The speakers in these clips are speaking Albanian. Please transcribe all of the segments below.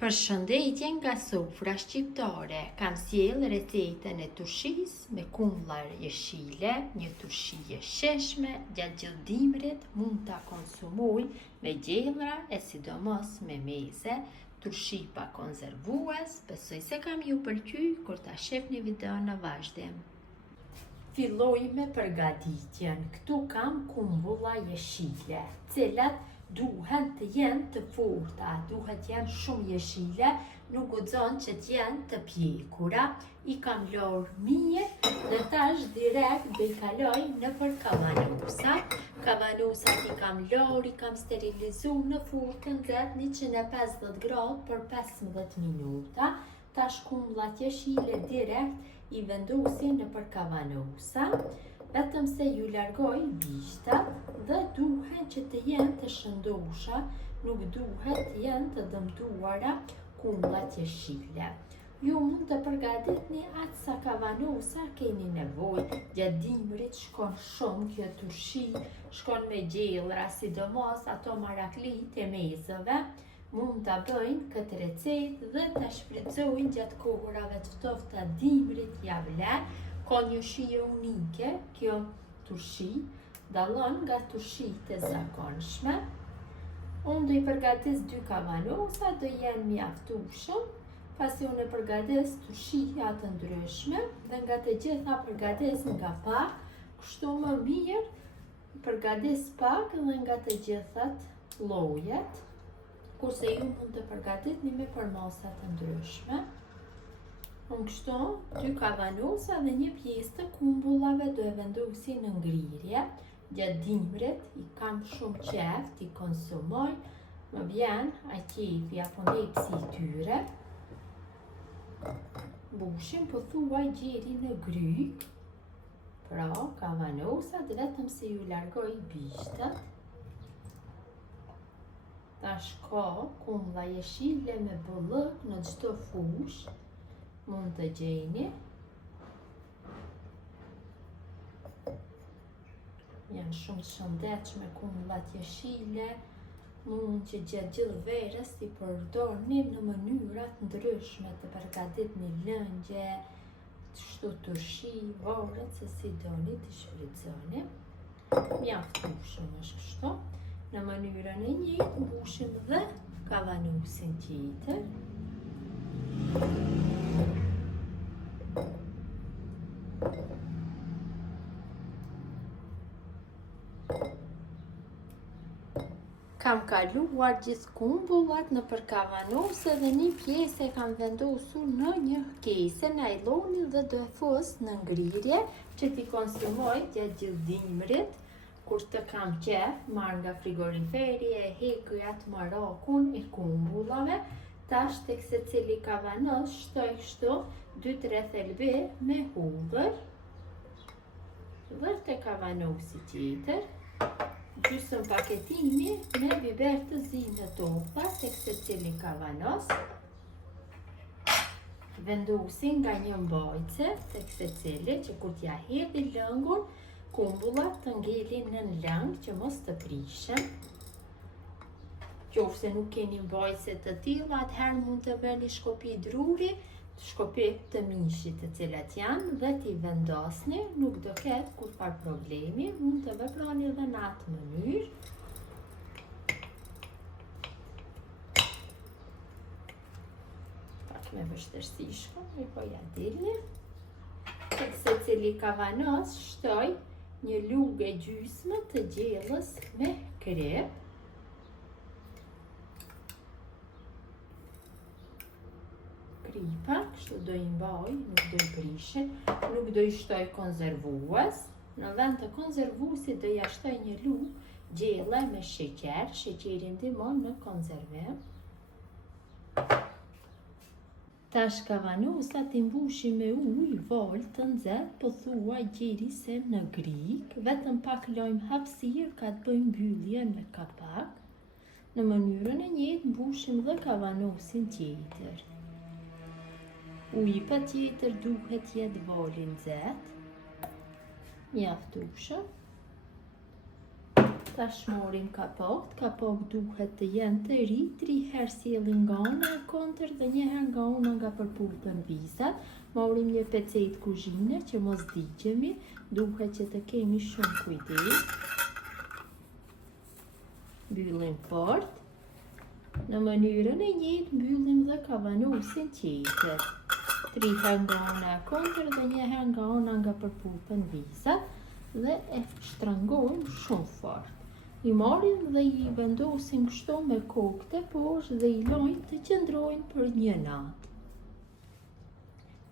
Përshëndetje nga sofra shqiptare, kam sjell recetën e turshisë me kumllar jeshile, një turshi e sheshme, gjatë gjithë dimrit mund ta konsumoj me gjellra e sidomos me meze, turshi pa konservues, besoj se kam ju pëlqy kur ta shihni videon në vazhdim. Filloj me përgatitjen. Këtu kam kumbulla jeshile, cilat duhet të jenë të forta, duhet jenë shumë jeshile, nuk guxon që të jenë të pjekura. I kam lorë mirë dhe tash direkt do i kaloj nëpër kavanusa. Kavanusat i kam lorë, i kam sterilizu në furrë të nxehtë 150 gradë për 15 minuta. Tash kumbullat jeshile direkt i vendosi nëpër kavanusa. Vetëm se ju largoj bishtat dhe duhet që të jenë të shëndosha, nuk duhet të jenë të dëmtuara kumbullat jeshile. Ju mund të përgatitni atë sa kavanusa keni nevojë. Gjatë dimrit shkon shumë kjo turshi, shkon me gjellra, sidomos ato maraklit e mezëve. Mund ta bëjnë këtë recetë dhe ta shfrytëzojnë gjatë kohërave të ftofta dimrit javëlar. Ka një shije unike, kjo turshi dallon nga turshitë e zakonshme. Unë do i përgatis 2 kavanusa, do jenë mjaftueshëm, pasi unë e përgatis turshija të ndryshme dhe nga të gjitha përgatis nga pak, kështu më mirë përgatis pak dhe nga të gjithat llojet, kurse ju mund të përgatitni me përmasa të ndryshme. Unë kështu 2 kavanusa dhe një pjesë të kumbullave do e vendosi në ngrirje. Gjatë dimrit i kam shumë qejf t'i konsumoj, më vjen ai qefi apo ndjepsi i tyre. Mbushim pothuaj gjeri në gryk. Pra, kavanusat vetëm se ju largoj bishtat. Tash ka kumbulla jeshile me bollëk në çdo fushë. Mund të gjeni. Janë shumë të shëndetshme kumbullat jeshile. Mund që gjatë gjithë verës t'i përdorni në mënyra të ndryshme, të përgatitni lëngje, kështu turshi, varet se si doni t'i shfrytëzoni. Mjaftueshëm është kështu. Në mënyrën e njëjtë mbushim dhe kavanusin tjetër. Kam kaluar gjithë kumbullat nëpër kavanuse dhe një pjesë e kam vendosur në një kese najloni dhe do e fus në ngrirje që t'i konsumoj gjatë gjithë dimrit. Kur të kam qef, marr nga frigoriferi e hekuj atë marakun e kumbullave. Tash tek secili kavanus shtoj kështu 2-3 thelbi me hudhër. Dhe te kavanusi tjetër, gjysmë paketimi me biber të zi në topta tek secili kavanus. Vendosi nga një mbajtse tek secili që kur t'ja hedhi lëngun, kumbullat të ngelin në lëng që mos të prishen. Qofse nuk keni mbajtse të tilla, atëherë mund të bëni shkopi druri, shkopi të mishit të cilat janë dhe t'i vendosni, nuk do ketë kurfar problemi, mund të veproni edhe në atë mënyrë. Pak me vështirësi shkoj, po ja dilni. Tek secili kavanos shtoj një lugë gjysmë të gjellës me krep. Kripa, kështu do i mbaj, nuk do i prishin, nuk do i shtoj konservues. Në vend të konservuesit do ja shtoj një lugë gjelle me sheqer, sheqeri ndihmon në konservim. Tash kavanusat i mbushim me ujë val të nxehtë, pothuaj gjeri se në grik, vetëm pak lojmë hapësirë ka të bëjmë mbyllje me kapak. Në mënyrën e njëjtë mbushim dhe kavanusin tjetër. Uji patjetër duhet jetë vali nxehtë, mjaftueshëm. Tash morim kapok duhet të jenë të ri, 3 herë sjellin nga ana e kontër dhe 1 herë nga ana nga përputën vizat. Morim një pecetë kuzhine që mos digjemi, duhet që të kemi shumë kujdes. Mbyllim fort. Në mënyrën e njëjtë mbyllim dhe kavanusin tjetër. 3 herë nga ana e kontër dhe 1 herë nga ana nga përputën vizat dhe e shtrëngojmë shumë fort. I marrim dhe i vendosim kështu me kokët e poshtë dhe i lojmë të qëndrojnë për 1 natë.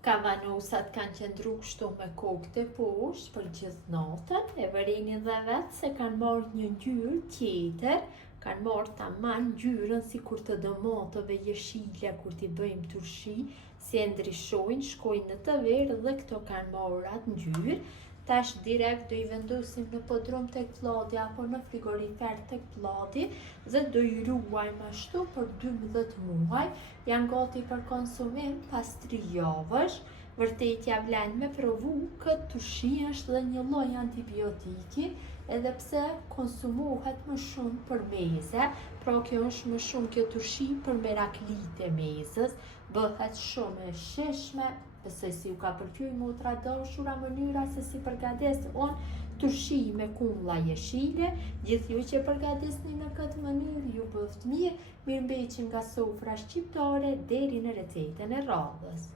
Kavanusat kanë qëndru kështu me kokët e poshtë për gjithë natën, e vërini dhe vetë se kanë marrë një ngjyrë tjetër, kanë marrë tamam ngjyrën si kur të domatëve jeshile kur t'i bëjmë turshi, si e ndryshojnë, shkojnë në të verë dhe këto kanë marrë atë ngjyrë. Tash direkt do i vendosim në podrum tek plladi apo në frigorifer tek plladi dhe do i ruajmë ashtu për 12 muaj. Janë gati për konsumim pas 3 javësh. Vërtet ja vlen me provu, këtë turshi është dhe një lloj antibiotiki, edhe pse konsumohet më shumë për meze, pra kjo është më shumë kjo turshi për meraklit e mezës, bëhet shumë e shishme. Besoj si u ka pëlqyer motra dashura mënyra se si përgatis unë turshi me kumlla jeshile. Gjithë ju që përgatisni në këtë mënyrë ju bëft mirë. Mirëmbëjtje nga sofra shqiptare deri në recetën e radhës.